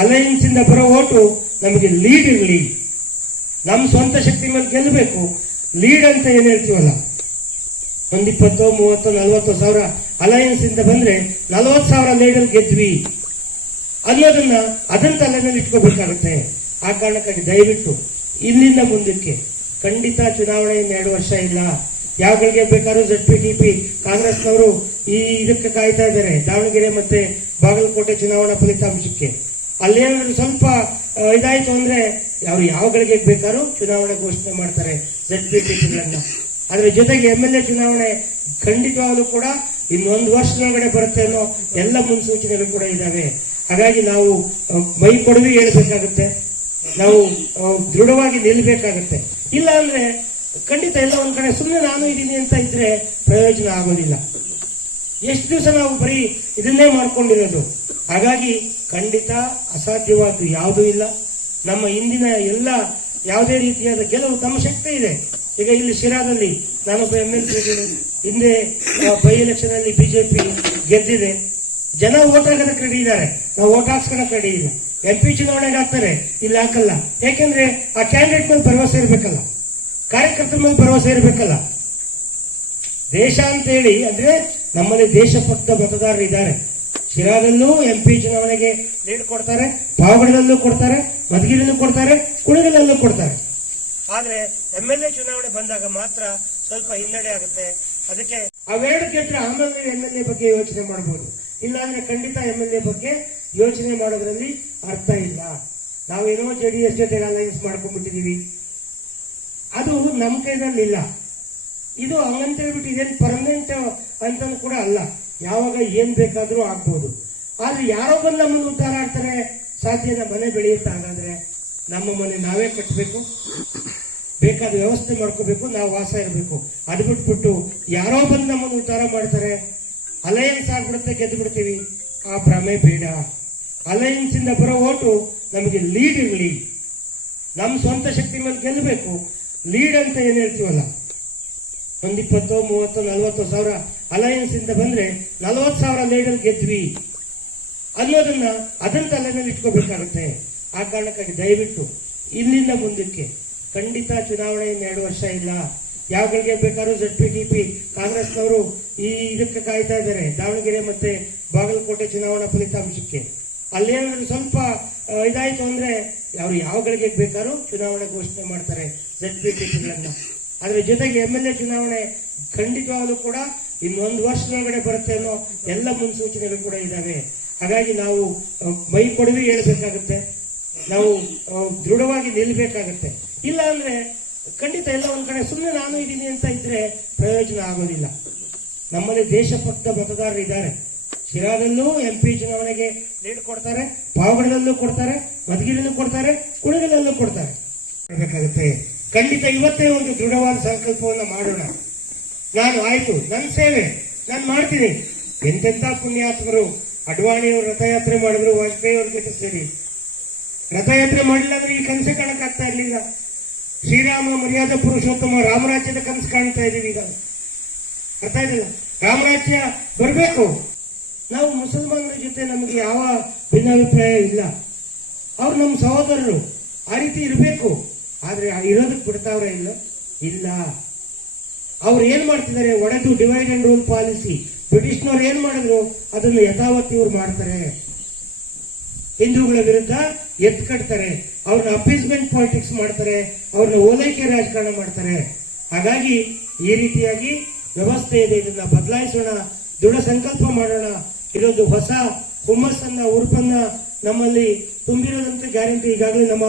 Alliance ಇಂದ ಬರೋ vote ನಮಗೆ ಲೀಡ್ ಇರಲಿ, ನಮ್ಮ ಸ್ವಂತ ಶಕ್ತಿ ಮೇಲೆ ಗೆಲ್ಲಬೇಕು. ಲೀಡ್ ಅಂತ ಏನ್ ಹೇಳ್ತೀವಲ್ಲ, ಒಂದ್ 20, 30, 40 ಸಾವಿರ ಅಲಯನ್ಸ್ ಇಂದ ಬಂದ್ರೆ 40,000 ಲೀಡರ್ ಗೆದ್ವಿ ಅನ್ನೋದನ್ನ ಅದನ್ನ ತಲೆನಲ್ಲಿ ಇಟ್ಕೋಬೇಕಾಗುತ್ತೆ. ಆ ಕಾರಣಕ್ಕಾಗಿ ದಯವಿಟ್ಟು ಇಲ್ಲಿಂದ ಮುಂದಕ್ಕೆ ಖಂಡಿತ ಚುನಾವಣೆ 2 ವರ್ಷ ಇಲ್ಲ. ಯಾವಗಳಿಗೆ ಬೇಕಾದ್ರೂ ZPTP ಕಾಂಗ್ರೆಸ್ನವರು ಇದಕ್ಕೆ ಕಾಯ್ತಾ ಇದ್ದಾರೆ, ದಾವಣಗೆರೆ ಮತ್ತೆ ಬಾಗಲಕೋಟೆ ಚುನಾವಣಾ ಫಲಿತಾಂಶಕ್ಕೆ. ಅಲ್ಲೇನಾದ್ರು ಸ್ವಲ್ಪ ಇದಾಯ್ತು ಅಂದ್ರೆ ಅವ್ರು ಯಾವಗಳಿಗೆ ಬೇಕಾದ್ರೂ ಚುನಾವಣೆ ಘೋಷಣೆ ಮಾಡ್ತಾರೆ ZPTPಗಳನ್ನ. ಅದ್ರ ಜೊತೆಗೆ MLA ಚುನಾವಣೆ ಖಂಡಿತವಾಗ್ಲೂ ಕೂಡ ಇನ್ನೊಂದು ವರ್ಷದೊಳಗಡೆ ಬರುತ್ತೆ ಅನ್ನೋ ಎಲ್ಲ ಮುನ್ಸೂಚನೆಗಳು ಕೂಡ ಇದಾವೆ. ಹಾಗಾಗಿ ನಾವು ಮೈ ಕೊಡವಿ ಹೇಳ್ಬೇಕಾಗುತ್ತೆ, ನಾವು ದೃಢವಾಗಿ ನಿಲ್ಬೇಕಾಗತ್ತೆ. ಇಲ್ಲ ಅಂದ್ರೆ ಖಂಡಿತ ಎಲ್ಲ ಒಂದ್ ಕಡೆ ಸುಮ್ಮನೆ ನಾನು ಇದೀನಿ ಅಂತ ಇದ್ರೆ ಪ್ರಯೋಜನ ಆಗೋದಿಲ್ಲ. ಎಷ್ಟು ದಿವಸ ನಾವು ಬರೀ ಇದನ್ನೇ ಮಾಡ್ಕೊಂಡಿರೋದು. ಹಾಗಾಗಿ ಖಂಡಿತ ಅಸಾಧ್ಯವಾದ ಯಾವುದೂ ಇಲ್ಲ. ನಮ್ಮ ಇಂದಿನ ಎಲ್ಲ ಯಾವುದೇ ರೀತಿಯಾದ ಗೆಲುವು ನಮ್ಮ ಶಕ್ತಿ ಇದೆ. ಈಗ ಇಲ್ಲಿ ಶಿರಾದಲ್ಲಿ ನಾನೊಬ್ಬ MLA ಹಿಂದೆ ಬೈ ಎಲೆಕ್ಷನ್ ಅಲ್ಲಿ ಬಿಜೆಪಿ ಗೆದ್ದಿದೆ. ಜನ ಓಟ್ ಹಾಕೋದಕ್ಕೆ ರೆಡಿ ಇದ್ದಾರೆ, ನಾವು ಓಟ್ ಹಾಕ್ಸ್ಕೊಳಕ್ ರೆಡಿ ಇಲ್ಲ. MP ಚುನಾವಣೆಗೆ ಹಾಕ್ತಾರೆ, ಇಲ್ಲಿ ಹಾಕಲ್ಲ. ಯಾಕೆಂದ್ರೆ ಆ ಕ್ಯಾಂಡಿಡೇಟ್ ಮೇಲೆ ಭರವಸೆ ಇರಬೇಕಲ್ಲ, ಕಾರ್ಯಕರ್ತರ ಮೇಲೆ ಭರವಸೆ ಇರಬೇಕಲ್ಲ. ದೇಶ ಅಂತ ಹೇಳಿ ಅಂದ್ರೆ ನಮ್ಮಲ್ಲಿ ದೇಶಭಕ್ತ ಮತದಾರರು ಇದ್ದಾರೆ. ಶಿರಾದಲ್ಲೂ MP ಚುನಾವಣೆಗೆ ಲೀಡ್ ಕೊಡ್ತಾರೆ, ಪಾವಗಡದಲ್ಲೂ ಕೊಡ್ತಾರೆ, ಮಧುಗಿರಿನಲ್ಲೂ ಕೊಡ್ತಾರೆ, ಕುಣಗಲಲ್ಲೂ ಕೊಡ್ತಾರೆ. ಆದ್ರೆ MLA ಚುನಾವಣೆ ಬಂದಾಗ ಮಾತ್ರ ಸ್ವಲ್ಪ ಹಿನ್ನಡೆ ಆಗುತ್ತೆ. ಅದಕ್ಕೆ ಅವೆರಡು ಗೆದ್ರೆ ಆಮೇಲೆ MLA ಬಗ್ಗೆ ಯೋಚನೆ ಮಾಡಬಹುದು. ಇಲ್ಲಾಂದ್ರೆ ಖಂಡಿತ MLA ಬಗ್ಗೆ ಯೋಚನೆ ಮಾಡೋದ್ರಲ್ಲಿ ಅರ್ಥ ಇಲ್ಲ. ನಾವೇನೋ JDS ಜೊತೆ ಅಲಯನ್ಸ್ ಮಾಡ್ಕೊಂಡ್ಬಿಟ್ಟಿದೀವಿ, ಅದು ನಮ್ಮ ಕೈನಲ್ಲಿ ಇಲ್ಲ. ಇದು ಹಂಗಂತ ಹೇಳ್ಬಿಟ್ಟು ಇದೇನು ಪರ್ಮನೆಂಟ್ ಅಂತ ಕೂಡ ಅಲ್ಲ, ಯಾವಾಗ ಏನ್ ಬೇಕಾದ್ರೂ ಆಗ್ಬಹುದು. ಆದ್ರೆ ಯಾರೋ ಬಂದು ನಮ್ಮನ್ನು ಉದ್ಧಾರ ಆಡ್ತಾರೆ, ಸಾಧ್ಯನ ಮನೆ ಬೆಳೆಯುತ್ತೆ. ಹಾಗಾದ್ರೆ ನಮ್ಮ ಮನೆ ನಾವೇ ಕಟ್ಟಬೇಕು, ಬೇಕಾದ ವ್ಯವಸ್ಥೆ ಮಾಡ್ಕೋಬೇಕು, ನಾವು ವಾಸ ಇರಬೇಕು. ಅದು ಬಿಟ್ಬಿಟ್ಟು ಯಾರೋ ಬಂದು ನಮ್ಮನ್ನು ಉದ್ಧಾರ ಮಾಡ್ತಾರೆ, ಅಲಯನ್ಸ್ ಆಗ್ಬಿಡುತ್ತೆ, ಗೆದ್ದು ಬಿಡ್ತೀವಿ, ಆ ಭ್ರಮೆ ಬೇಡ. ಅಲಯನ್ಸ್ ಇಂದ ಬರೋ ಓಟು ನಮಗೆ ಲೀಡ್ ಇರಲಿ, ನಮ್ಮ ಸ್ವಂತ ಶಕ್ತಿ ಮೇಲೆ ಗೆಲ್ಲಬೇಕು. ಲೀಡ್ ಅಂತ ಏನ್ ಹೇಳ್ತೀವಲ್ಲ, ಒಂದ್ 20, 30, 40 ಸಾವಿರ ಅಲಯನ್ಸ್ ಇಂದ ಬಂದ್ರೆ 40,000 ಲೀಡರ್ ಗೆದ್ವಿ ಅನ್ನೋದನ್ನ ಅದನ್ನ ತಲೆನಲ್ಲಿ ಇಟ್ಕೋಬೇಕಾಗುತ್ತೆ. ಆ ಕಾರಣಕ್ಕಾಗಿ ದಯವಿಟ್ಟು ಇಲ್ಲಿಂದ ಮುಂದಕ್ಕೆ ಖಂಡಿತ ಚುನಾವಣೆ 2 ವರ್ಷ ಇಲ್ಲ. ಯಾವಗಳಿಗೆ ಬೇಕಾದ್ರೂ ZPTP ಕಾಂಗ್ರೆಸ್ನವರು ಇದಕ್ಕೆ ಕಾಯ್ತಾ ಇದ್ದಾರೆ, ದಾವಣಗೆರೆ ಮತ್ತೆ ಬಾಗಲಕೋಟೆ ಚುನಾವಣಾ ಫಲಿತಾಂಶಕ್ಕೆ. ಅಲ್ಲೇನಾದ್ರು ಸ್ವಲ್ಪ ಇದಾಯ್ತು ಅಂದ್ರೆ ಅವ್ರು ಯಾವಗಳಿಗೆ ಬೇಕಾದ್ರೂ ಚುನಾವಣೆ ಘೋಷಣೆ ಮಾಡ್ತಾರೆ ZPTPಗಳನ್ನ. ಅದ್ರ ಜೊತೆಗೆ MLA ಚುನಾವಣೆ ಖಂಡಿತವಾಗ್ಲೂ ಕೂಡ ಇನ್ನೊಂದು ವರ್ಷದೊಳಗಡೆ ಬರುತ್ತೆ ಅನ್ನೋ ಎಲ್ಲ ಮುನ್ಸೂಚನೆಗಳು ಕೂಡ ಇದಾವೆ. ಹಾಗಾಗಿ ನಾವು ಮೈ ಕೊಡವಿ ಹೇಳ್ಬೇಕಾಗುತ್ತೆ, ನಾವು ದೃಢವಾಗಿ ನಿಲ್ಬೇಕಾಗತ್ತೆ. ಇಲ್ಲ ಅಂದ್ರೆ ಖಂಡಿತ ಎಲ್ಲ ಒಂದ್ ಕಡೆ ಸುಮ್ಮನೆ ನಾನು ಇದೀನಿ ಅಂತ ಇದ್ರೆ ಪ್ರಯೋಜನ ಆಗೋದಿಲ್ಲ. ನಮ್ಮಲ್ಲಿ ದೇಶಭಕ್ತ ಮತದಾರರು ಇದ್ದಾರೆ. ಶಿರಾದಲ್ಲೂ MP ಚುನಾವಣೆಗೆ ಲೀಡ್ ಕೊಡ್ತಾರೆ, ಪಾವಗಡದಲ್ಲೂ ಕೊಡ್ತಾರೆ, ಮಧುಗಿರಿನಲ್ಲೂ ಕೊಡ್ತಾರೆ, ಕುಣಗಲಲ್ಲೂ ಕೊಡ್ತಾರೆ. ಖಂಡಿತ ಇವತ್ತೇ ಒಂದು ದೃಢವಾದ ಸಂಕಲ್ಪವನ್ನು ಮಾಡೋಣ. ನಾನು ಆಯ್ತು, ನನ್ನ ಸೇವೆ ನಾನು ಮಾಡ್ತೀನಿ. ಎಂತೆಂತ ಪುಣ್ಯಾತ್ಮರು ಅಡ್ವಾಣಿಯವರು ರಥಯಾತ್ರೆ ಮಾಡಿದ್ರು, ವಾಜಪೇಯಿ ಅವ್ರ ಜೊತೆ ಸೇರಿ ರಥಯಾತ್ರೆ ಮಾಡಿಲ್ಲ ಅಂದ್ರೆ ಈ ಕನಸೆ ಕಾಣಕ್ಕಾಗ್ತಾ ಇರ್ಲಿಲ್ಲ. ಶ್ರೀರಾಮ ಮರ್ಯಾದ ಪುರುಷೋತ್ತಮ ರಾಮರಾಜ್ಯದ ಕನಸು ಕಾಣ್ತಾ ಇದೀವಿ. ಈಗ ಅರ್ಥ ಆಯ್ತಲ್ಲ, ರಾಮರಾಜ್ಯ ಬರಬೇಕು. ನಾವು ಮುಸಲ್ಮಾನರ ಜೊತೆ ನಮಗೆ ಯಾವ ಭಿನ್ನಾಭಿಪ್ರಾಯ ಇಲ್ಲ, ಅವ್ರು ನಮ್ಮ ಸಹೋದರರು, ಆ ರೀತಿ ಇರಬೇಕು. ಆದ್ರೆ ಇರೋದಕ್ಕೆ ಬಿಡ್ತಾವ್ರ ಇಲ್ಲ. ಅವ್ರು ಏನ್ ಮಾಡ್ತಿದ್ದಾರೆ, ಒಡೆದು ಡಿವೈಡ್ ಅಂಡ್ ರೂಲ್ ಪಾಲಿಸಿ ಬ್ರಿಟಿಷ್ನವ್ರು ಏನ್ ಮಾಡಿದ್ರು ಅದನ್ನು ಯಥಾವತ್ ಇವ್ರು ಮಾಡ್ತಾರೆ. ಹಿಂದೂಗಳ ವಿರುದ್ಧ ಎತ್ ಕಟ್ತಾರೆ, ಅವ್ರನ್ನ ಅಪೀಸ್ಮೆಂಟ್ ಪಾಲಿಟಿಕ್ಸ್ ಮಾಡ್ತಾರೆ, ಅವ್ರನ್ನ ಓಲೈಕೆ ರಾಜಕಾರಣ ಮಾಡ್ತಾರೆ. ಹಾಗಾಗಿ ಈ ರೀತಿಯಾಗಿ ವ್ಯವಸ್ಥೆ ಇದೆ, ಇದನ್ನ ಬದಲಾಯಿಸೋಣ, ದೃಢ ಸಂಕಲ್ಪ ಮಾಡೋಣ. ಇದೊಂದು ಹೊಸ ಹುಮ್ಮಸ್ಸನ್ನ, ಉರುಪನ್ನ ನಮ್ಮಲ್ಲಿ ತುಂಬಿರೋದಂತ ಗ್ಯಾರಂಟಿ ಈಗಾಗಲೇ ನಮ್ಮ